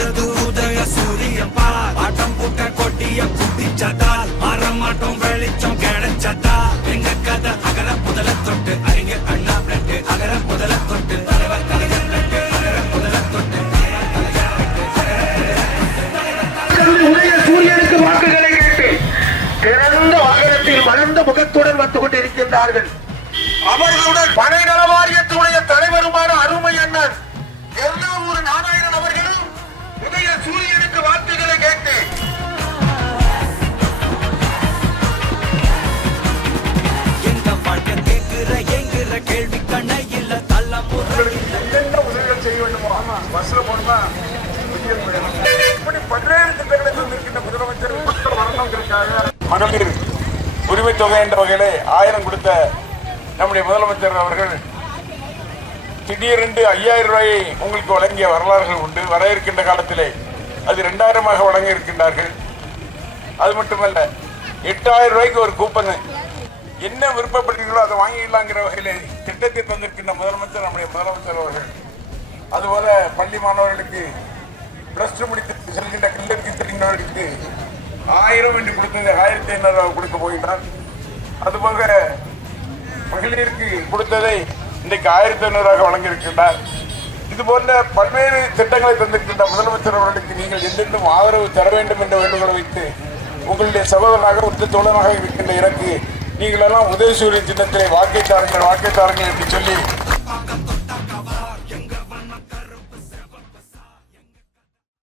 உதிச்சது உதய சூரியன் பார் ஆட்டம் போட்ட கொட்டிய குதிச்சதால் மாறமாட்டம் வெளிச்சம் கிடைச்சதா எங்க கதை அகர முதல தொட்டு அறிஞர் அண்ணா பிளட்டு அகர முதல தொட்டு தலைவர் கலைஞர் பிளட்டு அகர முதல தொட்டு உதய சூரியனுக்கு வாக்குகளை கேட்டு திறந்த வாகனத்தில் மலர்ந்த முகத்துடன் வந்து கொண்டிருக்கின்றார்கள். அவர்களுடன் பனை நல வாரியத்துடைய தலைவருமான அருமை அண்ணன் எர்ணாவூர் நாராயணன் அவர்களும் உதய சூரியனுக்கு வாக்குகளை கேட்டு எங்க வாழ்க்கை கேட்கிற என்கிற கேள்வி கண்ணையில் தலைமுறை என்னென்ன உதவிகள் செய்ய வேண்டுமோ பஸ்ல போனா இப்படி பல்வேறு திட்டங்களை தந்திருக்கின்ற முதலமைச்சர் மக்கள் வழங்கியிருக்காங்க. மகளிர் உரிமை தொகை என்ற வகையிலே 1000 கொடுத்த நம்முடைய முதலமைச்சர் அவர்கள் திடீரென்று 5000 ரூபாயை உங்களுக்கு வழங்கிய வரலாறுகள் உண்டு. வர இருக்கின்ற காலத்திலே அது 2000 வழங்க இருக்கின்றார்கள். அது மட்டுமல்ல 8000 ரூபாய்க்கு ஒரு கூப்பன் என்ன விருப்பப்படுறீங்களோ அதை வாங்கிடலாங்கிற வகையிலே திட்டத்தை தந்திருக்கின்ற முதலமைச்சர் நம்முடைய முதலமைச்சர் அவர்கள். அதுபோல பள்ளி மாணவர்களுக்கு பிளஸ் 2 முடித்து செல்கின்ற கல்லூரிக்கு செல்கின்றவர்களுக்கு 1000 என்று கொடுத்தது 1500 ரூபாய் கொடுக்க போகின்றார். அதுபோக மகளிருக்கு கொடுத்ததை இன்றைக்கு 1500 வழங்கியிருக்கின்றார். இது போன்ற பல்வேறு திட்டங்களை தந்திருக்கின்ற முதலமைச்சர் அவர்களுக்கு நீங்கள் எந்தெண்டும் ஆதரவு தர வேண்டும் என்ற வேண்டுகோளை வைத்து உங்களுடைய சகோதரனாக உத்த தோழனாக இருக்கின்ற எனக்கு நீங்கள் எல்லாம் உதயசூரிய சின்னத்திலே வாக்கை தாருங்கள் என்று சொல்லி